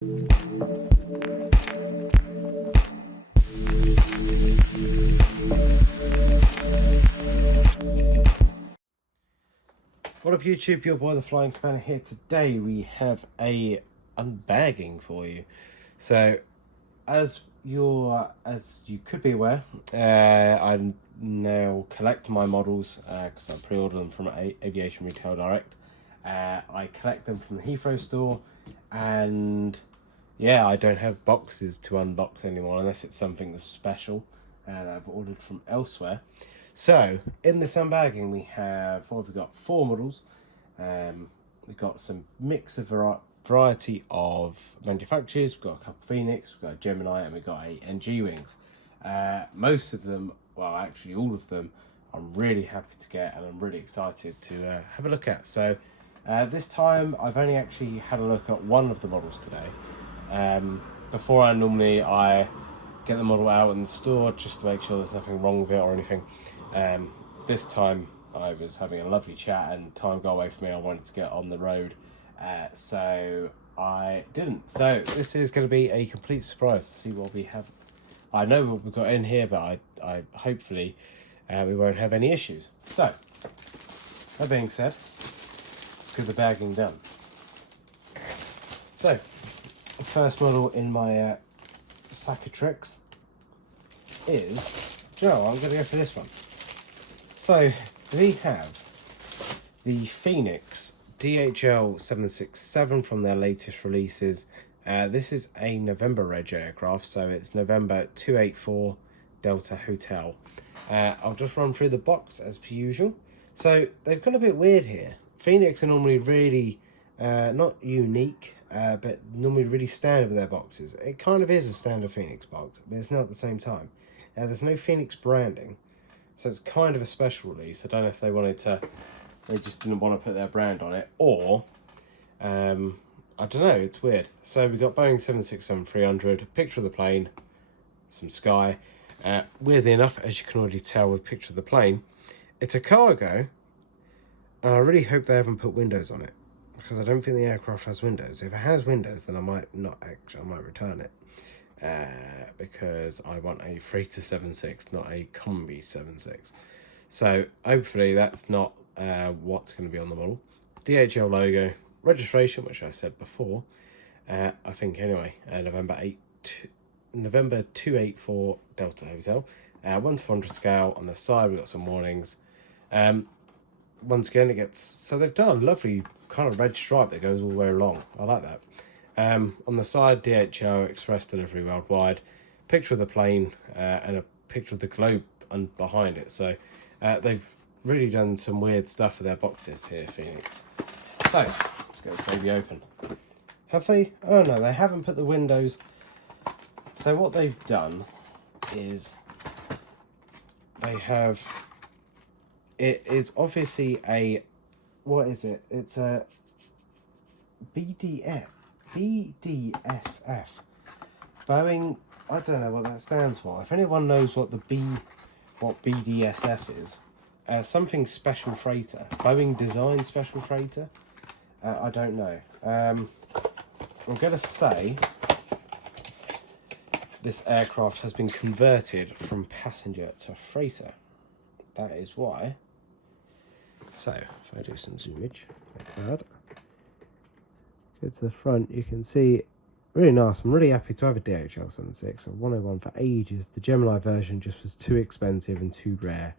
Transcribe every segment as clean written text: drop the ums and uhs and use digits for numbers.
What up YouTube, your boy the Flying Spanner here. Today we have a unbagging for you. So as you could be aware, I now collect my models because I pre-order them from Aviation Retail Direct. I collect them from the Heathrow store, and yeah, I don't have boxes to unbox anymore unless it's something that's special and I've ordered from elsewhere. So in this unbagging we have, what have we got? 4 models. We've got some mix of variety of manufacturers. We've got a couple of Phoenix, we've got a Gemini, and we've got a NG wings. Most of them, well actually all of them, I'm really happy to get and I'm really excited to have a look at. So this time I've only actually had a look at one of the models today. Before I get the model out in the store just to make sure there's nothing wrong with it or anything. This time I was having a lovely chat and time got away from me. I wanted to get on the road, so I didn't. So this is going to be a complete surprise to see what we have. I know what we've got in here, but I hopefully we won't have any issues. So that being said, let's get the bagging done. So the first model in my sack of tricks is, I'm going to go for this one. So we have the Phoenix DHL 767 from their latest releases. This is a November reg aircraft, so it's November 284 Delta Hotel. I'll just run through the box as per usual. So they've gone a bit weird here. Phoenix are normally really not unique, but normally really standard with their boxes. It kind of is a standard Phoenix box, but it's not at the same time. There's no Phoenix branding, so it's kind of a special release. I don't know if they just didn't want to put their brand on it, or I don't know, it's weird. So we got Boeing 767-300, picture of the plane, some sky. Weirdly enough, as you can already tell with picture of the plane, it's a cargo, and I really hope they haven't put windows on it, because I don't think the aircraft has windows. If it has windows, then I might return it. Because I want a freighter 76, not a combi 76. So hopefully that's not what's going to be on the model. DHL logo, registration, which I said before, I think anyway, November 284 Delta Hotel. 1:400 scale. On the side we've got some warnings. Once again, so they've done a lovely kind of red stripe that goes all the way along. I like that. On the side, DHL Express Delivery Worldwide, picture of the plane, and a picture of the globe behind it. So they've really done some weird stuff with their boxes here, Phoenix. So let's get this baby open. Have they? Oh no, they haven't put the windows. So what they've done is it is obviously a, what is it? It's a BDSF. Boeing, I don't know what that stands for. If anyone knows what BDSF is, something special freighter. Boeing design special freighter? I don't know. I'm going to say this aircraft has been converted from passenger to freighter. That is why. So, if I do some zoomage, like that. Go to the front, you can see, really nice. I'm really happy to have a DHL 76. I've wanted one for ages. The Gemini version just was too expensive and too rare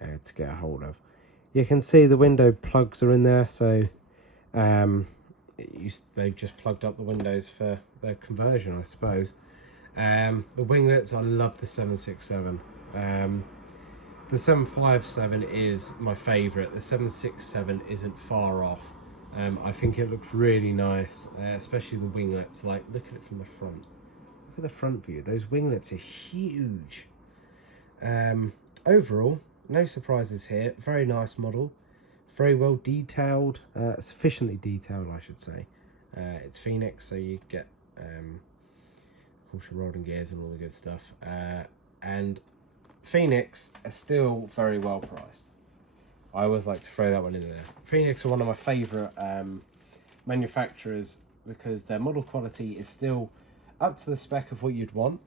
to get a hold of. You can see the window plugs are in there, so they've just plugged up the windows for their conversion, I suppose. The winglets, I love the 767. The 757 is my favourite. The 767 isn't far off. I think it looks really nice, especially the winglets. Like, look at it from the front. Look at the front view. Those winglets are huge. Overall, no surprises here. Very nice model. Very well detailed. Sufficiently detailed, I should say. It's Phoenix, so you get, of course, your rolling gears and all the good stuff. And Phoenix are still very well priced. I always like to throw that one in there. Phoenix are one of my favourite manufacturers because their model quality is still up to the spec of what you'd want.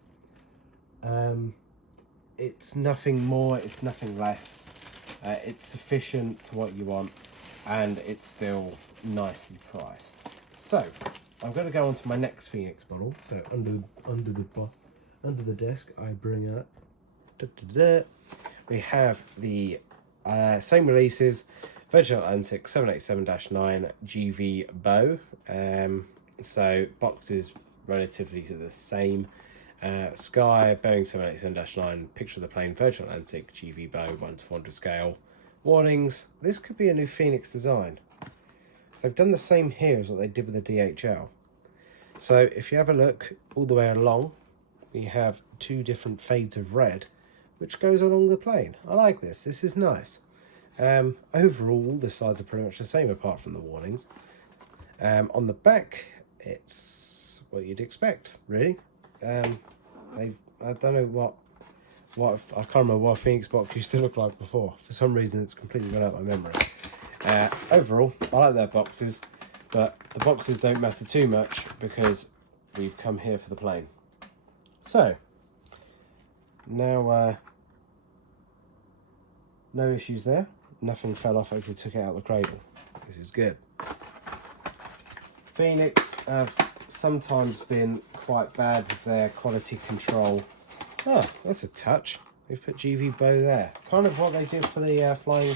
It's nothing more, it's nothing less. It's sufficient to what you want, and it's still nicely priced. So I'm going to go on to my next Phoenix model. So under the desk, I bring up. We have the same releases: Virgin Atlantic 787-9 GV bow. So boxes relatively to the same. Sky, Boeing 787-9, picture of the plane, Virgin Atlantic, GV bow, 1:400 scale. Warnings: this could be a new Phoenix design. So they've done the same here as what they did with the DHL. So if you have a look all the way along, we have two different fades of red, which goes along the plane. I like this. This is nice. Overall, the sides are pretty much the same apart from the warnings. On the back, it's what you'd expect, really. I don't know what I can't remember what a Phoenix box used to look like before. For some reason, it's completely gone out of my memory. Overall, I like their boxes, but the boxes don't matter too much because we've come here for the plane. So now, no issues there. Nothing fell off as they took it out of the cradle. This is good. Phoenix have sometimes been quite bad with their quality control. Oh, that's a touch. They've put GV bow there. Kind of what they did for the Flying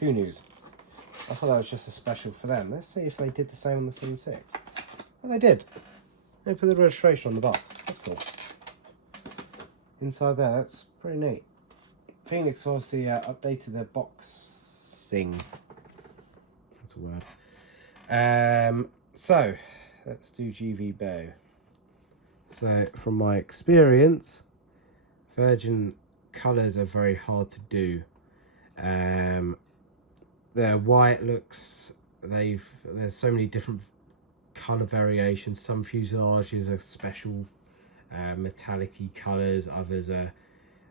Hunus. I thought that was just a special for them. Let's see if they did the same on the 7.6. Oh, they did. They put the registration on the box. That's cool. Inside there, that's pretty neat. Phoenix obviously updated their boxing. That's a word. So, let's do GV bow. So, from my experience, Virgin colours are very hard to do. Their white looks, there's so many different colour variations. Some fuselages are special metallic-y colours, others are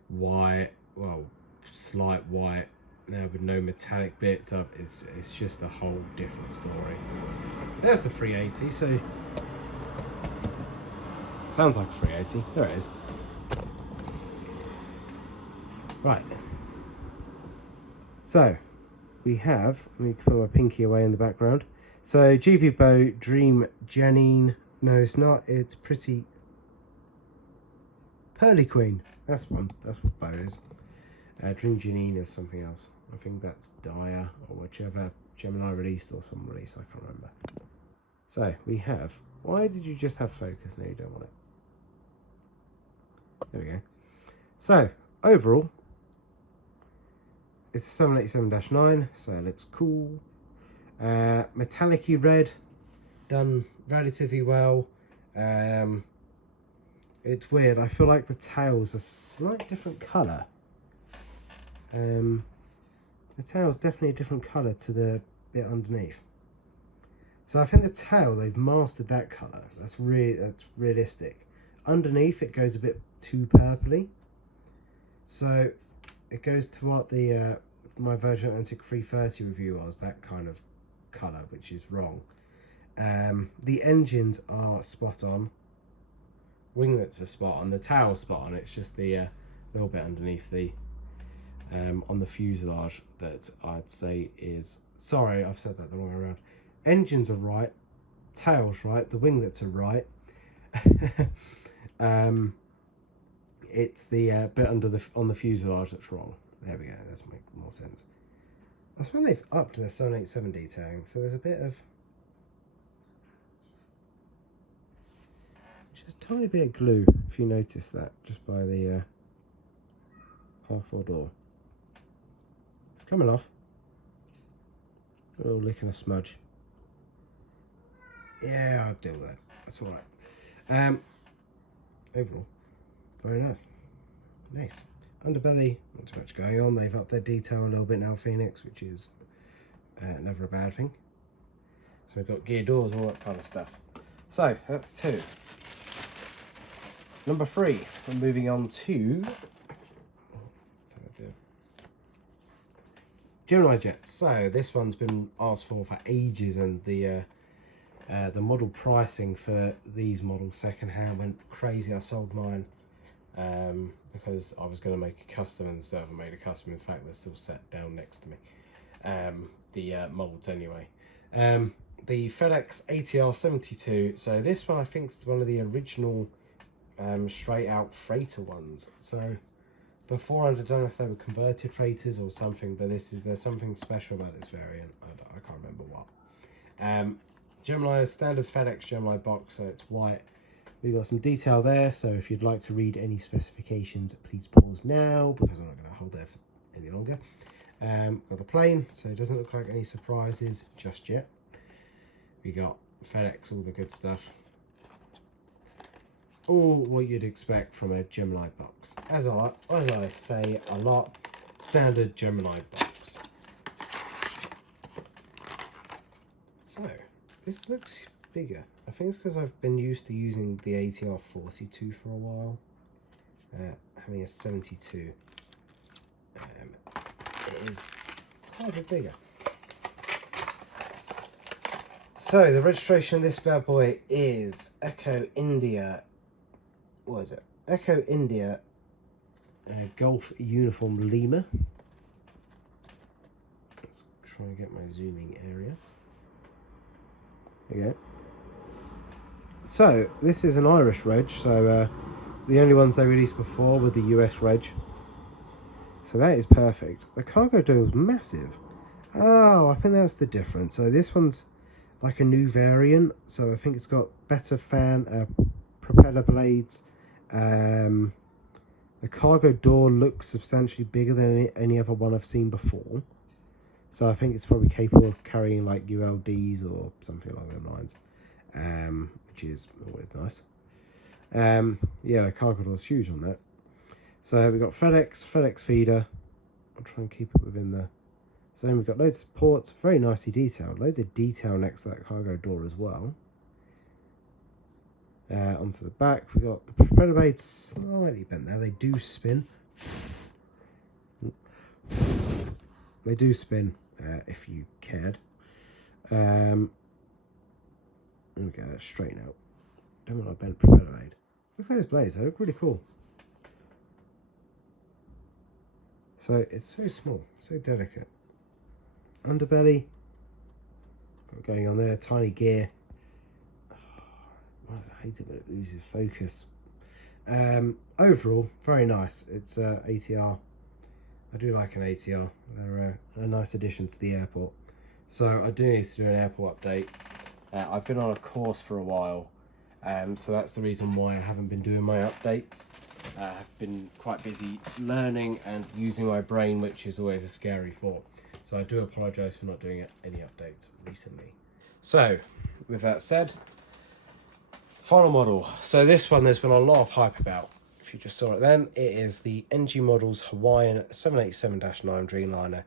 white, well, slight white, with no metallic bits. It's just a whole different story. There's the 380, so sounds like a 380. There it is. Right. So we have, let me put my pinky away in the background. So GV bow, Dream Janine. No, it's not. It's Pretty Pearly Queen. That's one. That's what bow is. Dream Janine is something else. I think that's Dyer or whichever Gemini released or some release. I can't remember. So we have. Why did you just have focus? No, you don't want it. There we go. So overall, it's a 787-9, so it looks cool. Metallic-y red, done relatively well. It's weird. I feel like the tail's a slight different colour. The tail's definitely a different colour to the bit underneath. So I think the tail, they've mastered that colour. That's realistic. Underneath, it goes a bit too purpley. So it goes to what the my Virgin Atlantic 330 review was, that kind of colour, which is wrong. The engines are spot on. Winglets are spot on. The tail's spot on. It's just the little bit underneath the on the fuselage that I'd say is, sorry, I've said that the wrong way around. Engines are right, tail's right, the winglets are right. It's the bit under on the fuselage that's wrong. There we go. That's make more sense. That's when they've upped their 787 detailing, so there's a bit of just a tiny bit of glue, if you notice that, just by the R4 door. It's coming off. A little lick and a smudge. Yeah, I'll deal with that. That's all right. Overall, very nice. Nice. Underbelly, not too much going on. They've upped their detail a little bit now, Phoenix, which is never a bad thing. So we've got gear doors, all that kind of stuff. So that's 2. Number 3, we're moving on to Gemini jets. So this one's been asked for ages, and the The model pricing for these models secondhand went crazy. I sold mine because I was going to make a custom, and instead I made a custom. In fact, they're still set down next to me. The molds anyway. The FedEx ATR 72. So this one I think is one of the original straight out freighter ones. So beforehand, I don't know if they were converted freighters or something, but there's something special about this variant. I can't remember what. Gemini, standard FedEx Gemini box, so it's white. We've got some detail there, so if you'd like to read any specifications, please pause now, because I'm not going to hold there for any longer. Got the plane, so it doesn't look like any surprises just yet. We got FedEx, all the good stuff. All what you'd expect from a Gemini box. As I say a lot, standard Gemini box. So, this looks bigger. I think it's because I've been used to using the ATR 42 for a while. Having a 72. It is quite a bit bigger. So, the registration of this bad boy is Echo India. What is it? Echo India Golf Uniform Lima. Let's try and get my zooming area. There you go. So this is an Irish reg, so the only ones they released before were the US reg. So that is perfect. The cargo door is massive. Oh, I think that's the difference. So this one's like a new variant, so I think it's got better propeller blades. The cargo door looks substantially bigger than any other one I've seen before. So I think it's probably capable of carrying like ULDs or something along those lines, which is always nice. Yeah, the cargo door is huge on that. So we've got FedEx feeder. I'll try and keep it within the... So then we've got loads of ports, very nicely detailed. Loads of detail next to that cargo door as well. Onto the back, we've got the propeller blades slightly bent there. They do spin. They do spin, if you cared. There we go, that's straighten out. Don't want a bent propeller blade. Look at those blades, they look really cool. So it's so small, so delicate. Underbelly, got going on there, tiny gear. I hate it when it loses focus. Overall, very nice. It's ATR. I do like an ATR. They're a nice addition to the airport. So I do need to do an airport update. I've been on a course for a while, so that's the reason why I haven't been doing my updates. I've been quite busy learning and using my brain, which is always a scary thought. So I do apologise for not doing any updates recently. So, with that said, final model. So this one there's been a lot of hype about. If you just saw it then, it is the NG Models Hawaiian 787-9 Dreamliner.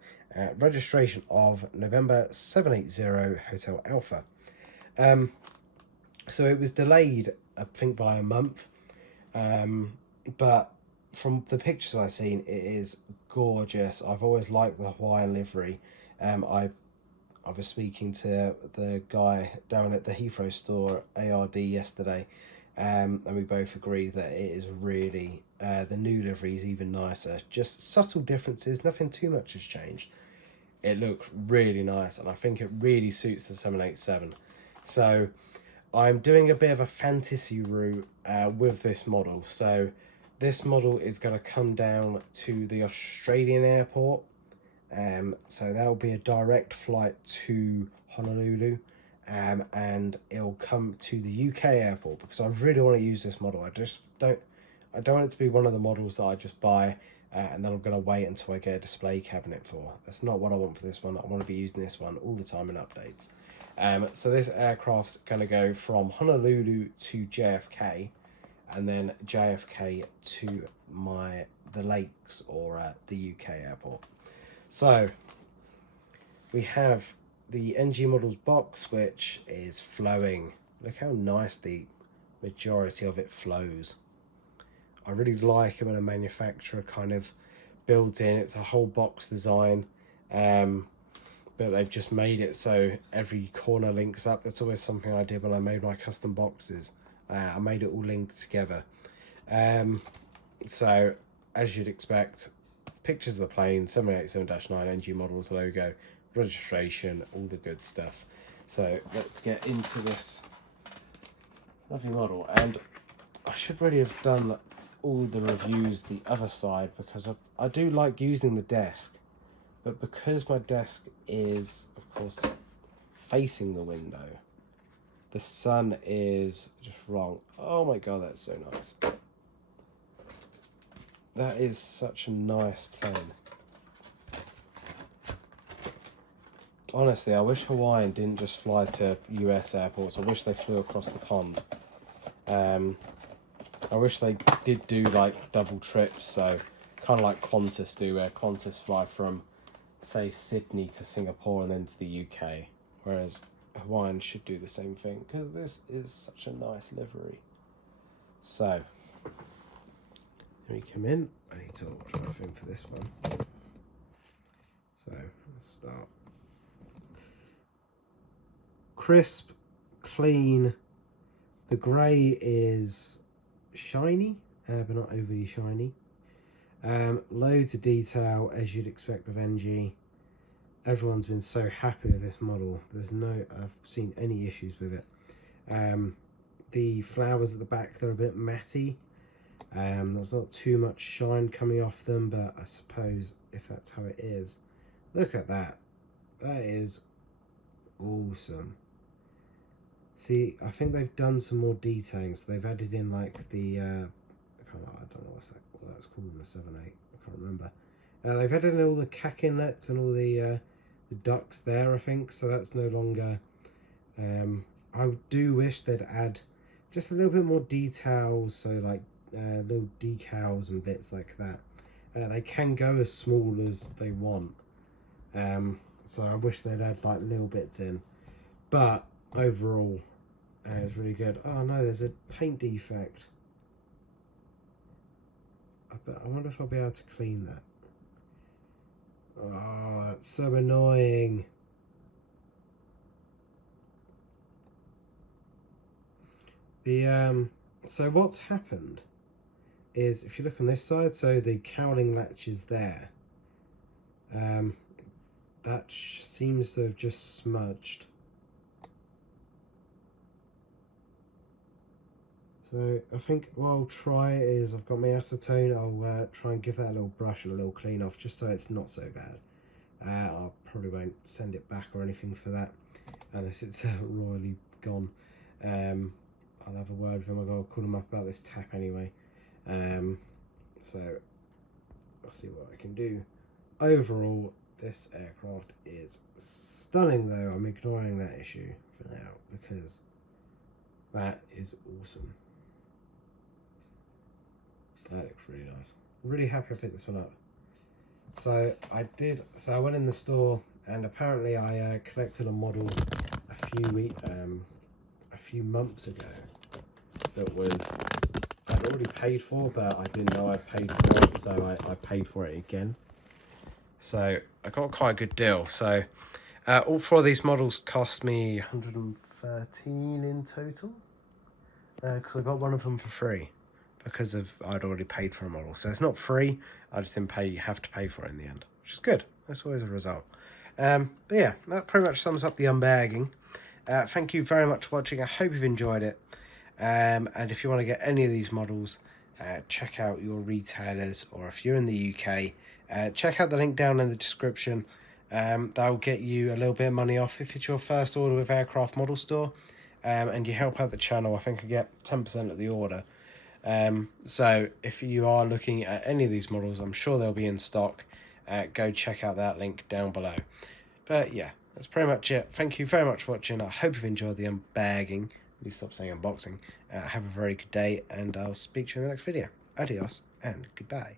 Registration of November 780 Hotel Alpha. So it was delayed, I think, by a month. But from the pictures I've seen, it is gorgeous. I've always liked the Hawaiian livery. I was speaking to the guy down at the Heathrow store, ARD, yesterday, and we both agreed that it is really, the new livery is even nicer. Just subtle differences, nothing too much has changed. It looks really nice, and I think it really suits the 787. So I'm doing a bit of a fantasy route with this model. So this model is going to come down to the Australian airport. So that'll be a direct flight to Honolulu, and it'll come to the UK airport, because I really want to use this model. I don't want it to be one of the models that I just buy and then I'm going to wait until I get a display cabinet for. That's not what I want for this one. I want to be using this one all the time in updates. So this aircraft's going to go from Honolulu to JFK, and then JFK to the Lakes, or the UK airport. So we have the NG Models box, which is flowing. Look how nice the majority of it flows. I really like it when a manufacturer kind of builds in. It's a whole box design. but they've just made it so every corner links up. That's always something I did when I made my custom boxes. I made it all linked together. So, as you'd expect, pictures of the plane, 787-9, NG models, logo, registration, all the good stuff. So, let's get into this lovely model. And I should really have done all the reviews the other side, because I do like using the desk, but because my desk is, of course, facing the window, the sun is just wrong. Oh my god, that's so nice. That is such a nice plane. Honestly, I wish Hawaiian didn't just fly to US airports. I wish they flew across the pond. I wish they did do like double trips, so kind of like Qantas do, where Qantas fly from, say, Sydney to Singapore and then to the UK, whereas Hawaiian should do the same thing, because this is such a nice livery. So, let me come in. I need to order my thing for this one. So, let's start. Crisp, clean. The grey is shiny, but not overly shiny. Loads of detail, as you'd expect with NG. Everyone's been so happy with this model. I've seen any issues with it. The flowers at the back, they're a bit matty. There's not too much shine coming off them, but I suppose if that's how it is. Look at that. That is awesome. See, I think they've done some more detailing, so they've added in like the, I don't know what that's called in the 7.8, I can't remember. They've added in all the cack inlets and all the ducts there, I think, so that's no longer, I do wish they'd add just a little bit more details, so like little decals and bits like that. They can go as small as they want, so I wish they'd add like little bits in, but overall it's really good. Oh no, there's a paint defect. I wonder if I'll be able to clean that. Oh, that's so annoying. So what's happened is, if you look on this side, so the cowling latch is there. That seems to have just smudged. So I think what I'll try is, I've got my acetone, I'll try and give that a little brush and a little clean off, just so it's not so bad. I probably won't send it back or anything for that, unless it's royally gone. I'll have a word with him. I'll call him up about this tap anyway. So I'll see what I can do. Overall, this aircraft is stunning, though. I'm ignoring that issue for now, because that is awesome. That looks really nice. Really happy I picked this one up. So I went in the store, and apparently I collected a model a few months ago that I'd already paid for, but I didn't know I paid for it, so I paid for it again. So I got quite a good deal. So all four of these models cost me 113 in total, because I got one of them for free, because I'd already paid for a model. So it's not free, I just didn't have to pay for it in the end, which is good. That's always a result. But yeah, that pretty much sums up the unbagging. Thank you very much for watching. I hope you've enjoyed it. And if you want to get any of these models, check out your retailers, or if you're in the UK, check out the link down in the description. That'll get you a little bit of money off if it's your first order with Aircraft Model Store, and you help out the channel. I think I get 10% of the order. So if you are looking at any of these models, I'm sure they'll be in stock. Go check out that link down below. But yeah, that's pretty much it. Thank you very much for watching. I hope you've enjoyed the unbagging. Please stop saying unboxing. Have a very good day, and I'll speak to you in the next video. Adios and goodbye.